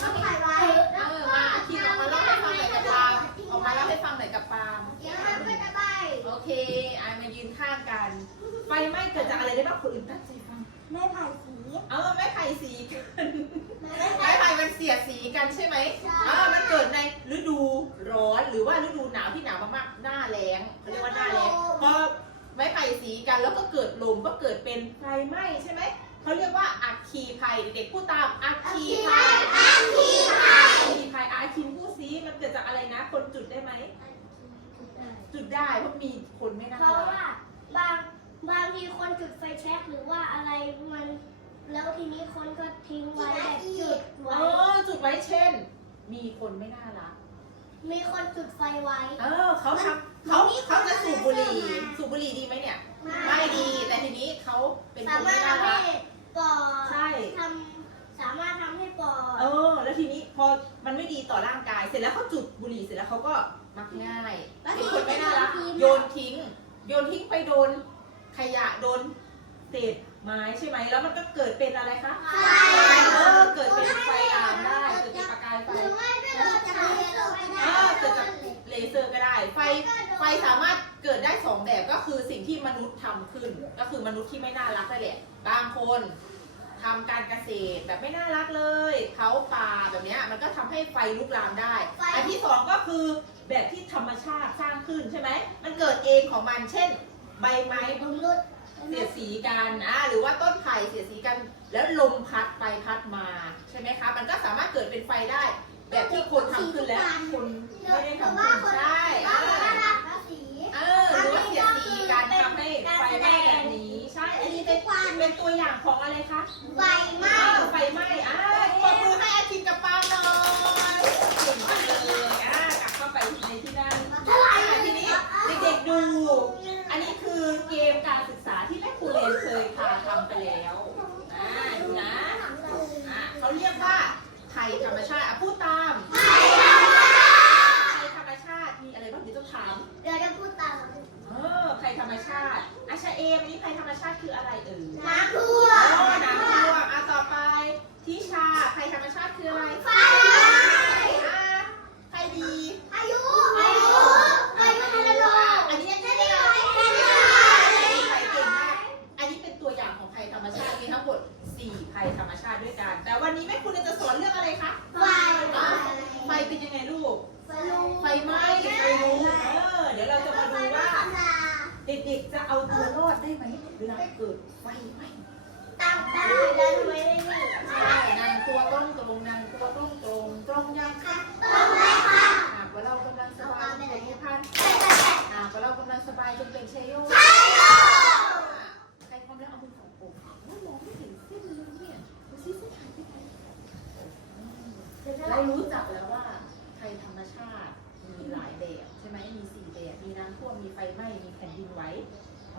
เลยออกต้มามไข่ไว้เออมาคิดออกมาเล่าให้ฟังหน่อยกับปาล์มออกมาเล่าให้ฟังหน่อยกับปาล์มเดี๋ยวมันก็จะไปโอเคอายมายืนข้างกัน ไฟไหม้เกิดจากอะไรได้บ้างคนอื่นตั้งใจฟัง ไม่ไผ่สี เออไม้ไผ่สีกันไม่ไม้ไผ่ไผ่มันเสียดสีกันใช่ไหมใช่ เออมันเกิดในฤดูร้อนหรือว่าฤดูหนาวที่หนาวมากๆหน้าแล้งเขาเรียกว่าหน้าแล้งพอไม้ไผ่สีกันแล้วก็เกิดลมก็เกิดเป็นไฟไหม้ใช่ไหมเขาเรียกว่าอัคคีภัยเด็กๆพูดตามอัคคีภัย อันที่ อัคคีภัยอาคินพูดซิมันเกิดจากอะไรนะ คน จุดได้ไหมจุดได้เพราะมีคนไม่น่าเพราะรักว่าบางบางทีคนจุดไฟแช็กหรือว่าอะไรมัน แล้วทีนี้คนก็ทิ้งไว้แบบจุดเอไว้อจุดไว้เช่น มีคนไม่น่ารัก มีคนจุดไฟไว้ เออเขาทำเขาเขาจะสูบบุหรี่สูบบุหรี่ดีไหมเนี่ย ไม่ดีแต่ทีนี้เขาเป็นคสานมารไม่ถน่าทำรัให้กปอดใช่ทำสามารถทำให้ปอดเออแล้วทีนี้พอมันไม่ดีต่อร่างกาย เสร็จแล้วเขาจุดบุหรี่เสร็จแล้วเขาก็มักง่ายเป็นคนไม่น่ารักโยนทิ้ง โยนทิ้งไปโดนขยะโดนเศษไม้ใช่ไหมแล้วมันก็เกิดเป็นอะไรคะไฟเออเกิดเป็นไฟลามได้เกิดเป็นประกายไฟ หรือไม่ก็โดนจากเลเซอร์ไม่ได้เออเกิดจาก เลเซอร์ก็ได้ ไฟ ไฟสามารถเกิดได้สองแบบก็คือสิ่งที่มนุษย์ทำขึ้น ก็คือมนุษย์ที่ไม่น่ารักนั่นแหละ บางคน ทำการเกษตรแบบไม่น่ารักเลยเผาป่าแบบเนี้ยมันก็ทำให้ไฟลุกลามได้ อันที่สองก็คือแบบที่ธรรมชาติสร้างขึ้นใช่ไหมมันเกิดเองของมันเช่น ใบไม้มนุษย์เสียดสีกันอะหรือว่าต้นไผ่เสียดสีกัน แล้วลมพัดไปพัดมาใช่ไหมคะ มันก็สามารถเกิดเป็นไฟได้ แบบที่คนทำขึ้นและคนไม่ได้ทำขึ้นใช่ ว่า อ่า คนน่ารักนะสี เออหรือว่าเสียดสีกันทำให้ไฟไหม้แบบนี้ ใช่ อันนี้เป็นเป็นตัวอย่างของอะไรคะ ไฟไหม้ เออไฟไหม้อ่าปรบมือให้อาทิตย์กับปาล์มหน่อยเก่งมากเลยอ่ากลับเข้าไปในที่นั่นอ่าทีนี้เด็กๆดู อันนี้คือเกมการศึกษาที่แม่ครูเรียนเคยพาทำไป แล้วอ่าดูนะอ่าเขาเรียกว่าไทยธรรมชาติอะพูดตามไทยธรรมชาติมีอะไรบ้างเดี๋ยวต้องถามเดี๋ยวจะพูดตามเออภัยธรรมชาติอาชาเอมอันนี้ภัยธรรมชาติคืออะไรเอ่ยน้ำท่วโอ้มน้ำท่วมอะต่อไปทิชาภัยธรรมชาติคืออะไรไฟ อะภัยดี อายุอายุอายุทะเล อันนี้ยัง แค่ ไม่ นี้ ได้ แค่นี้ ภัยเก่งมาก อันนี้เป็นตัวอย่างของภัยธรรมชาติมีทั้งหมด4ภัยธรรมชาติด้วยกัน แต่วันนี้แม่คุณจะสอนเรื่องอะไรคะ ไฟ อะไฟเป็นยังไงลูก ไฟลุก ไฟไหม้ไฟลุกเออ เดี๋ยวเราจะมาดูว่า เด็กๆจะเอาตัวรอดได้ไหมเวลาเกิดไฟไหม้ตั้งได้ได้ไว้ได้นี่ใช่นางตัวต้องตรงนางตัวต้องตรงตรงยังคะต้องได้ค่ะหากว่าเรากำลังสบายเป็นผู้พันหากว่าเรากำลังสบายจงเป็นเชยโยใครพร้อมแล้วเอามือสองปุ่มแล้วมองไม่เห็นเส้นเลยเนี่ยดูสิเส้นหายไปไหนเรารู้จักแล้วว่าภัยธรรมชาติมีหลายแบบใช่ไหมมีสี่แบบมีน้ำท่วมมีไฟไหม้มีแผ่นดินไหวเอ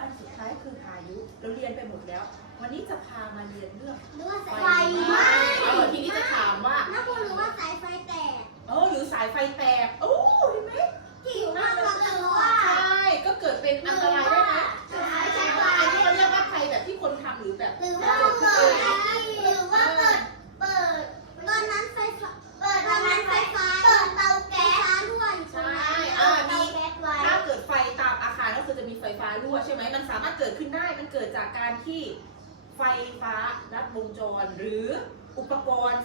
อแล้วก็อันสุดท้ายคือพายุ เราเรียนไปหมดแล้ว วันนี้จะพามาเรียนเรื่องหรือว่าไฟสายไฟไหม้เออทีนี้จะถามว่าน้ำพุหรือว่าสายไฟแตก เออหรือสายไฟแตกโอ้เ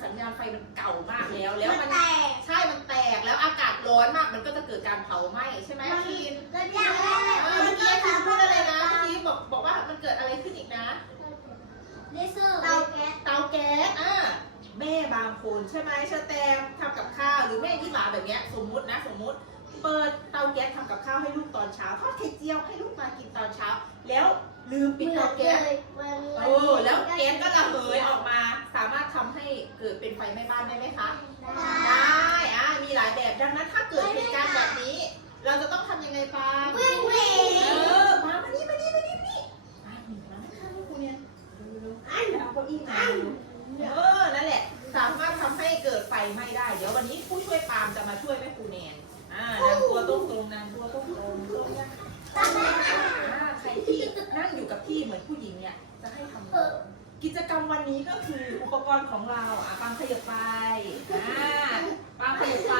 สัญญาณไฟมันเก่ามากแล้ว แล้วมันแตกใช่มันแตกแล้วอากาศร้อนมากมันก็จะเกิดการเผาไหม้ใช่ไหมทีนแล้วอย่างแรกเออเมื่อกี้ทีนพูดอะไรนะเมื่อกี้บอกบอกว่ามันเกิดอะไรขึ้นอีกนะเลเซอร์เตาแก๊สเตาแก๊สอ่าแม่บางคนใช่ไหมเชอแตมทำกับข้าวหรือแม่ที่หมาแบบเนี้ยสมมุตินะสมมุติเปิดเตาแก๊สทำกับข้าวให้ลูกตอนเช้าทอดไข่เจียวให้ลูกมากินตอนเช้า แล้ว ลืมปิดเตาแก๊สเออแล้วแก๊สก็ระเหยออกมา สามารถทำให้เกิดเป็นไฟไหม้บ้านได้ไหมคะ ได้ อ่ามีหลายแบบ ดังนั้นถ้าเกิดเหตุการณ์แบบนี้ เราจะต้องทำยังไงปาล์มวิ่งหนี เออมามานี่มานี่มานี่มานี่มาหนีมาข้างๆคุณเนี่ยดูดูอันเอาเก้าอี้มาดูเออ นั่นแหละ สามารถทำให้เกิดไฟไหม้ได้ เดี๋ยววันนี้ผู้ช่วยปาล์มจะมาช่วยแม่ครูแนน อ่านะ กิจกรรมวันนี้ก็คืออุปกรณ์ของเราอะปางขยับไปอ่าปางขยับไป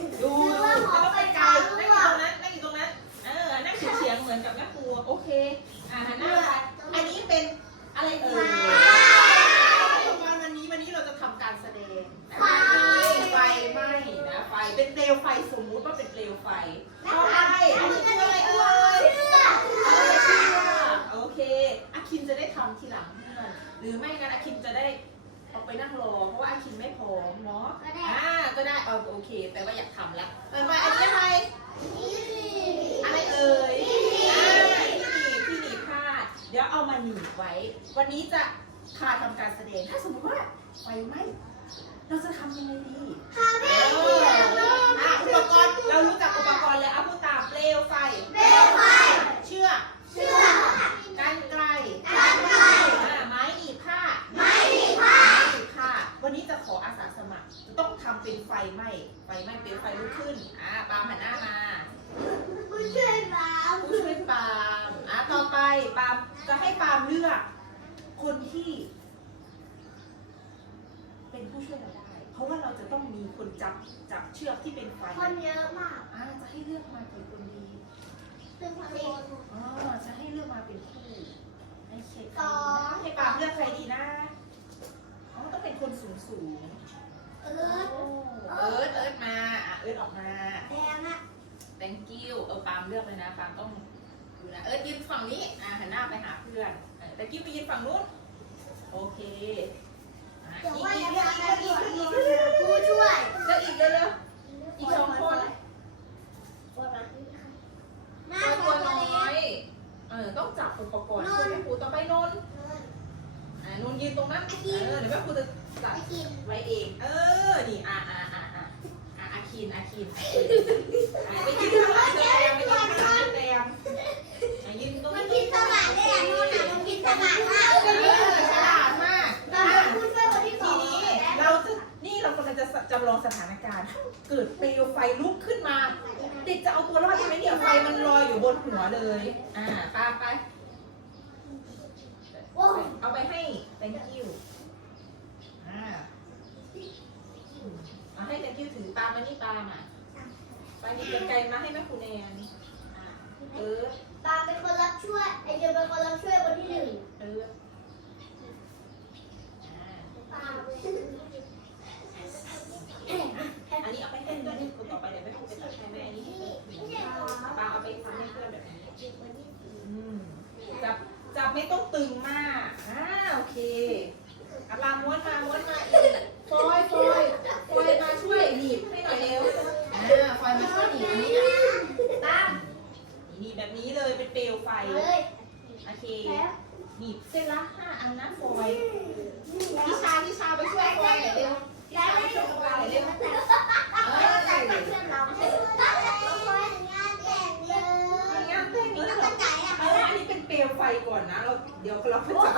ดูดูไม่ต้องไปไกลนั่งอยู่ตรงนั้นนั่งอยู่ตรงนั้นเออนั่งเฉียงๆเหมือนกับแม่ครูโอเคอ่าหันหน้าไปอันนี้เป็นอะไรเอ่ยอุปกรณ์วันนี้วันนี้เราจะทำการแสดงนะคะไฟไหม้นะไฟเป็นเปลวไฟสมมุติว่าเป็นเปลวไฟต่อไปอันนี้คืออะไรเอ่ยเออเชื่อโอเคอาคินจะได้ทำทีหลัง หรือไม่งั้นอาคินจะได้ออกไปนั่งรอ เพราะว่าอาคินไม่พร้อมเนาะก็ได้ อ่าก็ได้เออโอเคแปลว่าอยากทำแล้วเออมาอันนี้อะไรอะไรเอ่ยอ่าที่หนีบที่หนีบผ้าเดี๋ยวเอามาหนีบไว้ วันนี้จะคาทำการแสดงถ้าสมมติว่าไฟไหม้เราจะทำยังไงดีทำให้เขียนรูปอะอุปกรณ์เรารู้จักอุปกรณ์แล้วเอาพูดตามเปลวไฟ เปลวไฟ เชือก เชือกกันไกล กรรไกร อ่าไม้หนีบผ้า ไม้หนีบผ้า ไม้หนีบผ้า วันนี้จะขออาสาสมัคร ต้อง ทำเป็นไฟไหม้ไฟไหม้เป็นไฟลุกขึ้นอ่าปาล์มหันหน้ามาผู้ช่วยเราผู้ช่วยปาล์มอ่าต่อไปปาล์มจะให้ปาล์มเลือก คนที่ เป็นผู้ช่วยเราได้ เพราะว่าเราจะต้องมีคนจับจับเชือกที่เป็นไฟคนเยอะมากอ่าจะให้เลือกมากี่คนดีซึ่งคนอ๋อจะให้เลือกมาเป็นคู่ให้เช็คสองให้ปาล์มเลือกใครดีนะอ๋อต้องเป็นคนสูงสูง เอิร์ธ เอิร์ธเอิร์ธมา อะเอิร์ธออกมา แดงอะ thank you เออปาล์มเลือกเลยนะปาล์มต้องดูนะ เอิร์ธยืนฝั่งนี้ อะหันหน้าไปหาเพื่อนเออแต่กิ้วไปยืนฝั่งนู้น โอเคอะเดี๋ยวอีกว่าอีกจะเลือกทำอีอะกไรเลือกก่อีอกนอีกผู้ช่วยเลือกอีกเร็วๆอีกสองคนหน้าตัวคตัวนเล็น้อกยเออต้องจับอุปกรณ์ช่วยแม่ครูต่อไปนนท์อ่านนท์ยืนตรงนั้น เออเดี๋ยวแม่ครูจะจับไปกินไว้เอง เออ นี่ อ่าอ่าอ่าอ่าอ่าอา คินอาคินไปยืนข้างหลังเจอแตมไปยืนข้างหลังเจอแตมอะยืนตรงมันนี้กินสลัดได้อะนู่นน่ะมันกินสลัดมากเออฉลาดมากเราอะเป็นผู้ช่วยคนที่สทีองนี้เราจะนี่เรากำลังจะจำลองสถานการณ์ เกิดเปลวไฟลุกขึ้นมา เด็กจะเอาตัวรอดใช่ไหมเนี่ยไฟมันลอยอยู่บนหัวเลย อ่าไปไป โอ้ย เอาไปให้ thank you อ่าเอาให้ thank you ถือตามมานี่ตามอะ ไปหยิบไกลมาให้แม่ครูแนนเออปาเป็นคนรับช่วยไอเดียเป็นคนรับช่วยคนที่หนึ่ง เอออ่า ปา อันนี้เอาไปให้เพื่อนคนต่อไปเดี๋ยวแม่ครูไปตัดให้แม่อันนี้ให้เพื่อนปาเอาไปทำให้เพื่อนแบบนี้อืมจับจับไม่ต้องตึงมากอ่าโอเคอาปาม้วนมาม้วนมาอีกฟอยฟอยฟอยมาช่วยหนีบให้หน่อยเร็วอ่าฟอยมาช่วยหนีบอันนี้นะ ตาม หนีบแบบนี้เลยเป็นเปลวไฟ เลย โอเค แล้ว หนีบเส้นละห้าอันนะฟอยพิชาพิชาไปช่วยฟอยหน่อยเร็วพิชาไปช่วยฟอยหน่อยเร็วเออ แต่เพื่อนเราไม่ใช่งานแต่งเลย งานแต่ง นี่ แล้ว ก็ใจอะ เอออันนี้เป็นเปลวไฟ ก่อนนะเราเดี๋ยวเราไปจับ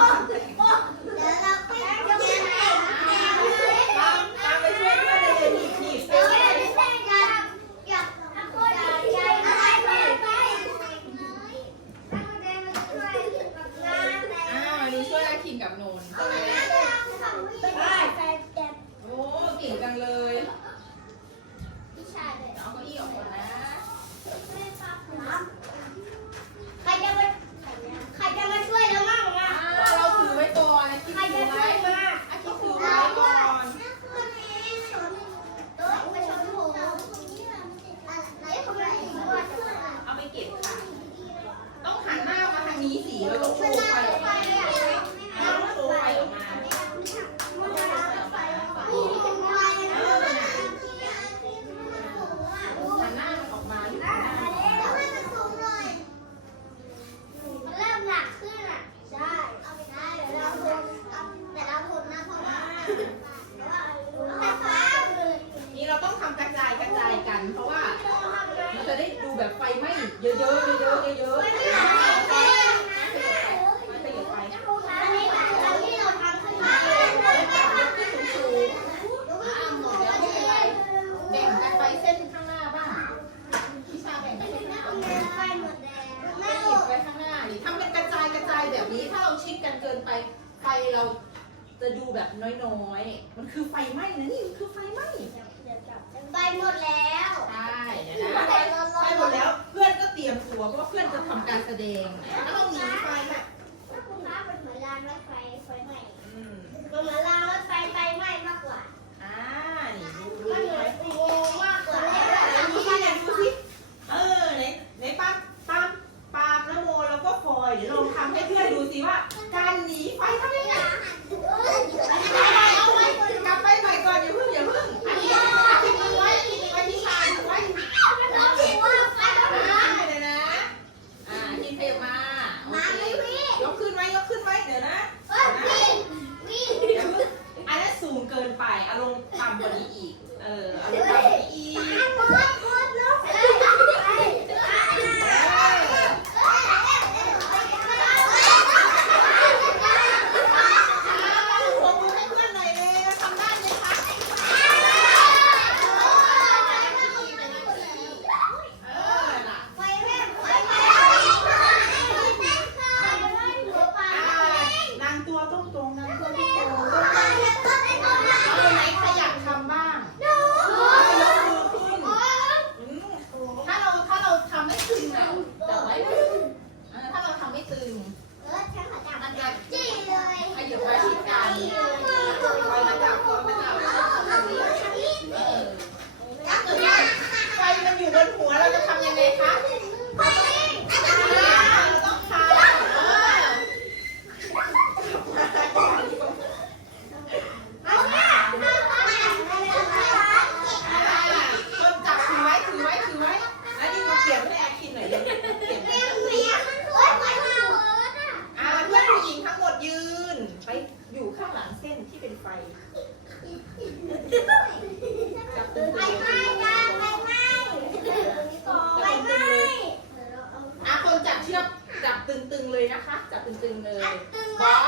เลยนะคะ จับตึงๆเลย บอส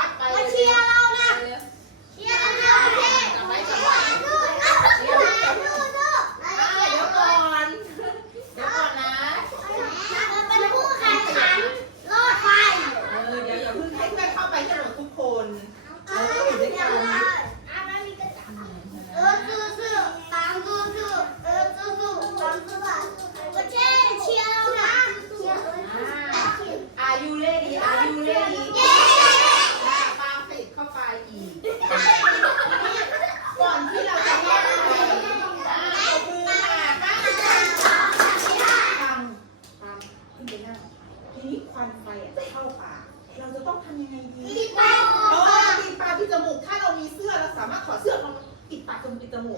我们去打木。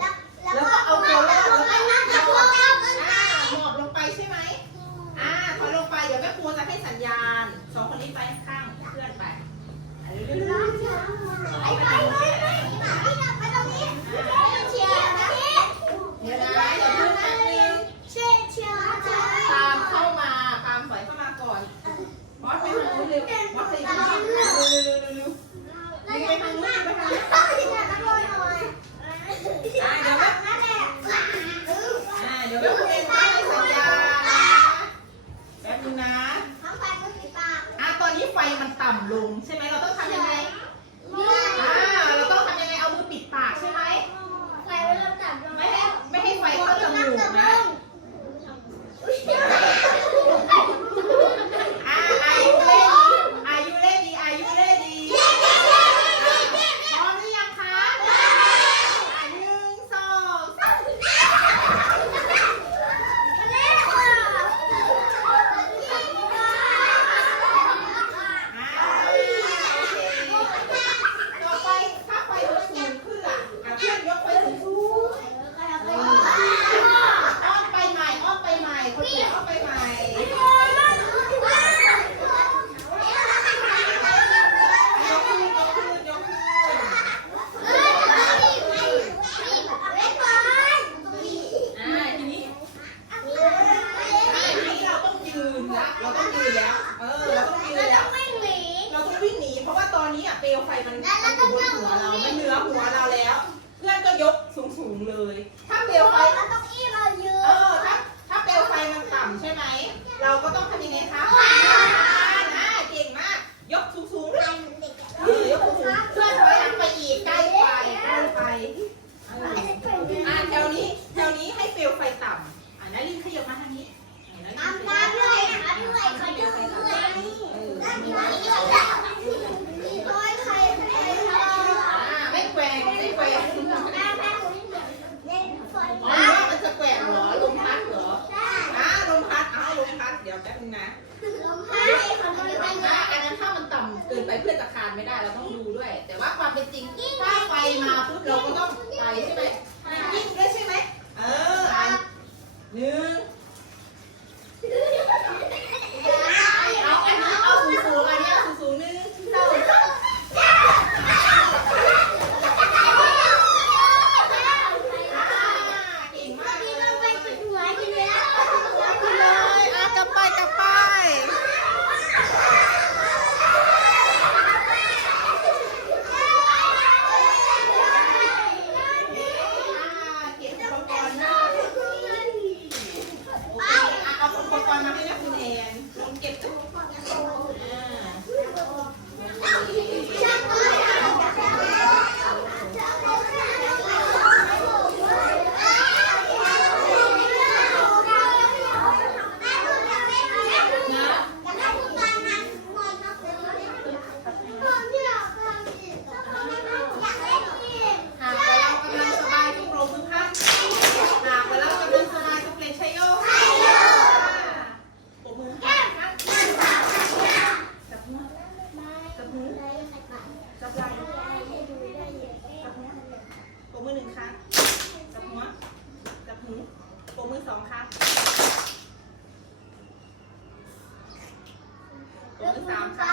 สามครั้ง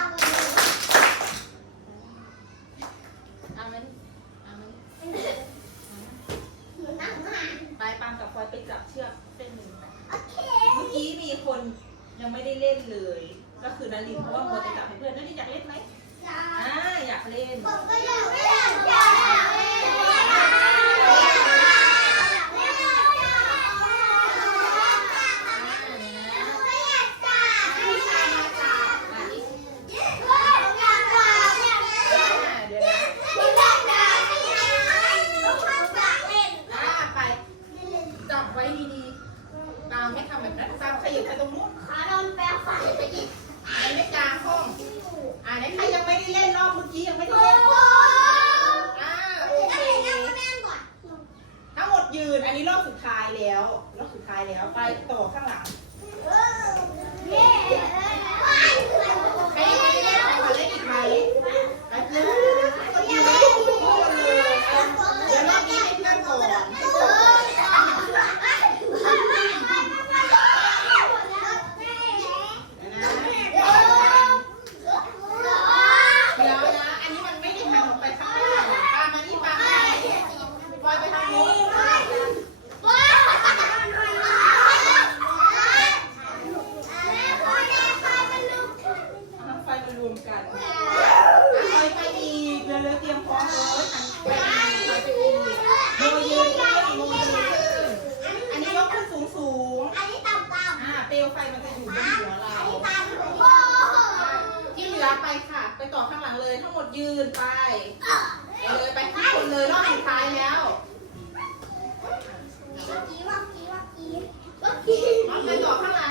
ไฟมันจะอยู่บนหัวเราที่เหลือไปค่ะ ไปต่อข้างหลังเลย ทั้งหมดยืนไปเลยไปทุกคนเลยรอบสุดท้ายแล้วเมื่อกี้เมื่อกี้เมื่อกี้เมื่อกี้ไปต่อข้างหลัง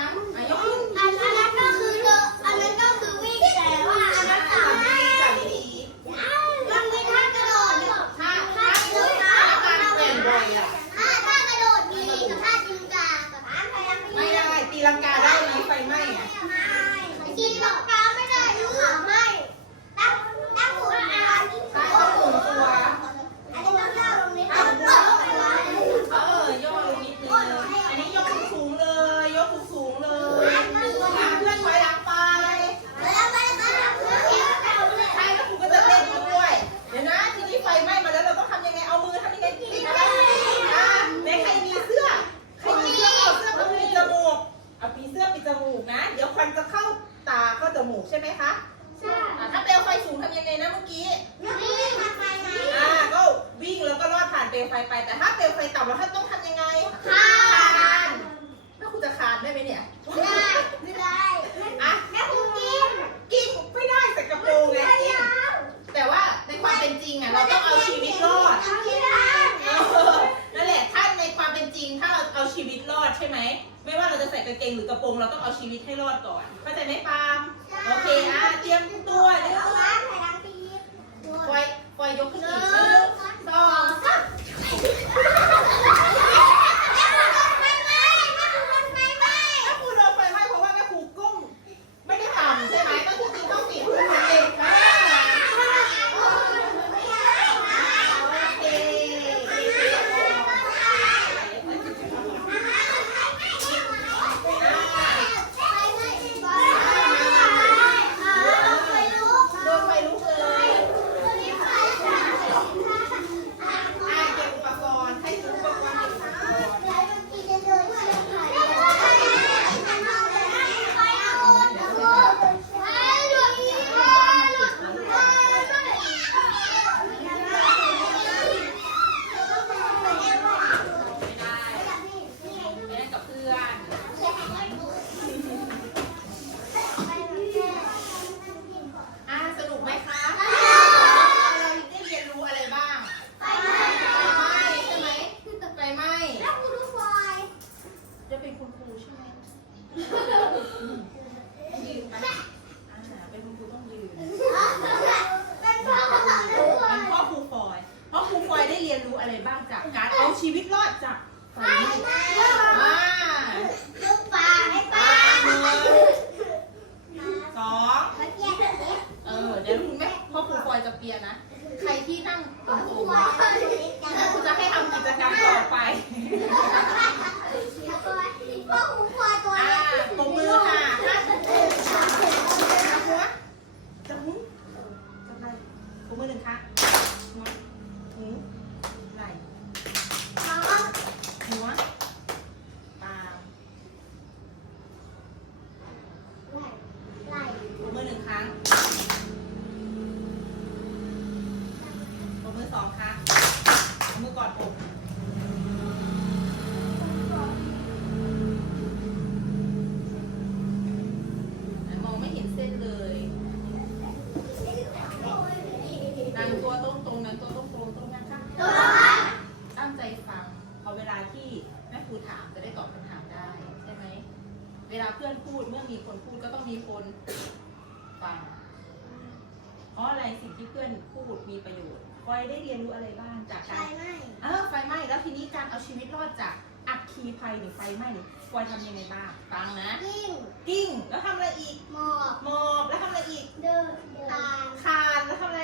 หรือไฟไหม้นี่ควรทำยังไงบ้างฟังนะ ยิ่งกิ้ง แล้วทำอะไรอีก หมอกหมอบ แล้วทำอะไรอีก เดินทางคานแล้วทำอะไร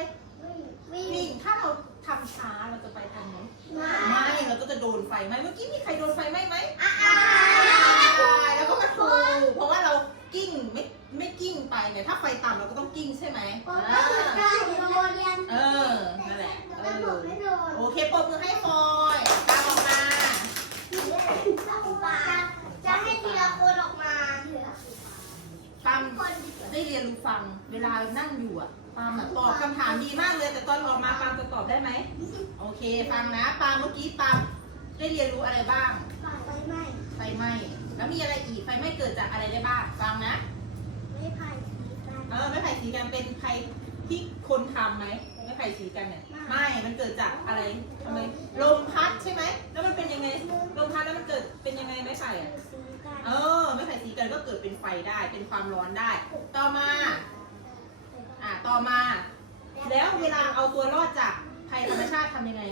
วิ่งวิ่งถ้าเราทำช้าเราจะไปทางไหนมาไม่เราก็จะโดนไฟไหม้เมื่อกี้มีใครโดนไฟไหม้ไหมอ่าใช่แล้วก็มาถูเพราะว่าเรากิ้งไม่ไม่กิ้งไปเนี่ยถ้าไฟต่ำเราก็ต้องกิ้งใช่ไหมผมอ่าก็ได้โดนเรียนเออนั่นแหละเอแต่ผอมไม่โดนโอเคปรบมือให้ฟอยตามออกมา จะให้ทีละคนออกมา ปามได้เรียนรู้ฟั งเวลานั่งอยู่อะปามอะตอบคำถามดีมากเลย แต่ตอนออกมาปามจะตอบได้ไหมโอเค ฟังนะปามเมื่อกี้ปามได้เรียนรู้อะไรบ้างไฟไหม้ไฟไหม้แล้วมีอะไรอีกไฟไหม้เกิดจากอะไรได้บ้างฟังนะไม่ผ่านสีกันเออไม่ไผ่สีกันเป็นใครที่คนทำไหมไม่ไผ่สีกันเนี่ยไม่ไม่มันเกิดจากอะไรทำไมลมพัดใช่ไหมแล้วมันเป็นยังไงลมพัดแล้วมันเกิดเป็นยังไงไม่ไผ่อะสีกัน เออ ไม่ไผ่สีกันก็เกิดเป็นไฟได้ เป็นความร้อนได้ ต่อมา อะต่อมา แล้วเวลาเอาตัวรอดจากภัยธรรมชาติทำยังไง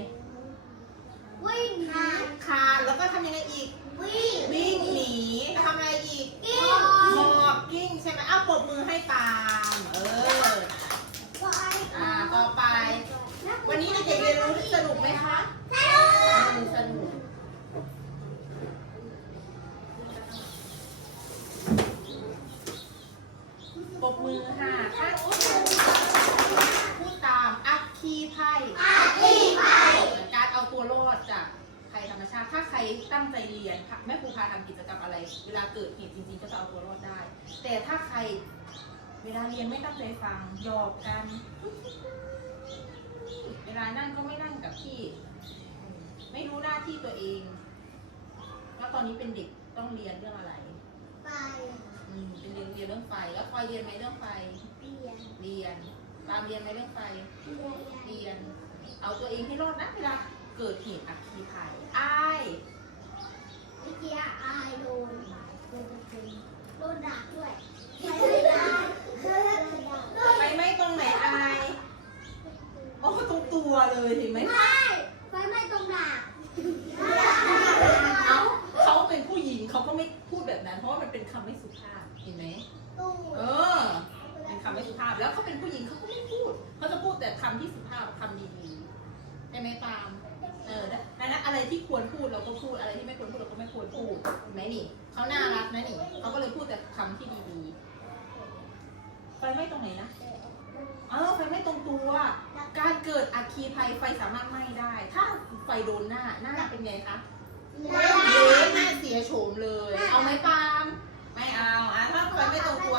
วิ่งหาคานแล้วก็ทำยังไงอีก วิ่งวิ่งหนีทำอะไรอีกกิ้งหมอบกิ้งใช่ไหมอ้าวปรบมือให้ตาม เอออ่า ต่อไป วันนี้เด็กๆเรียนรู้สนุกไหมคะ สนุกเออสนุก ปรบมือค่ะถ้าพูดตามอัคคีภัย อาชีพไป การเอาตัวรอดจากภัยธรรมชาติ ถ้าใครตั้งใจเรียนแม่ครูพาทำกิจกรรมอะไร เวลาเกิดเหตุจริงๆ ก็จะเอาตัวรอดได้ แต่ถ้าใครเวลาเรียนไม่ตั้งใจฟังหยอกกัน เวลานั่งก็ไม่นั่งกับที่ ไม่รู้หน้าที่ตัวเอง แล้วตอนนี้เป็นเด็กต้องเรียนเรื่องอะไรไปอืมเป็นเรียนเรียนเรื่องไฟ แล้วคอยเรียนไหมเรื่องไฟเปลี่ยนเรียน ตามเรียนไหมเรื่องไฟเปลี่ยนเรียน เอาตัวเองให้รอดนะเวลาเกิดเหตุอัคคีภัยอายเมื่อกี้อายโดนโดนเป็นโด นด่าด้วยไม่ได้ด่าโดนด่าไปไหมตรงไหนอาย โอ้ตรงตัวเลยเห็นไหม พูดเราก็พูดอะไรที่ไม่ควรพูดเราก็ไม่ควรพูดเห็นไหมนี่เขาน่ารักนะนี่เขาก็เลยพูดแต่คำที่ดีๆไฟไหม้ตรงไหนนะเออไฟไหม้ตรงตัว การเกิดอัคคีภัยไฟสามารถไหม้ได้ ถ้าไฟโดนหน้าหน้าเป็นไงคะเละหน้าเสียโฉมเลย เอาไหมปาล์มไม่เอาอะถ้าไฟไม่ตรงตัว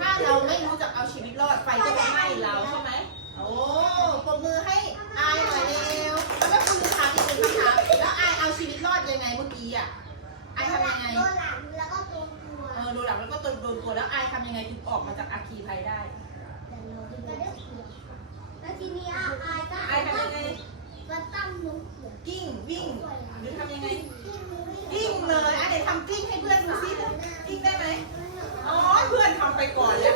ถ้าเราไม่รู้จักเอาชีวิตรอดไฟก็จะไหม้เราใช่ไหมโอ้ปรบมือให้อายหน่อยเร็วแล้วก็คุณถามอีกหนึ่งคำถามแล้วอายเอาชีวิต รอดยังไงเมื่อกี้อะอายทำยังไง โดนหลังแล้วก็ตัวตัวเออดูหลังแล้วก็โดนโดนตัวแล้วอายทำยังไงถึงออกมาจากอาคีภัยได้แล้วทีนี้อายก็อายทำยังไง มาตั้งมุกเขียนกิ้งวิ่ง หรือทำยังไง ที่มือกิ้งเลยอะเดี๋ยวทำกิ้งให้เพื่อนดูซิกิ้งได้ไหม อ๋อำไปก่อนแล้ว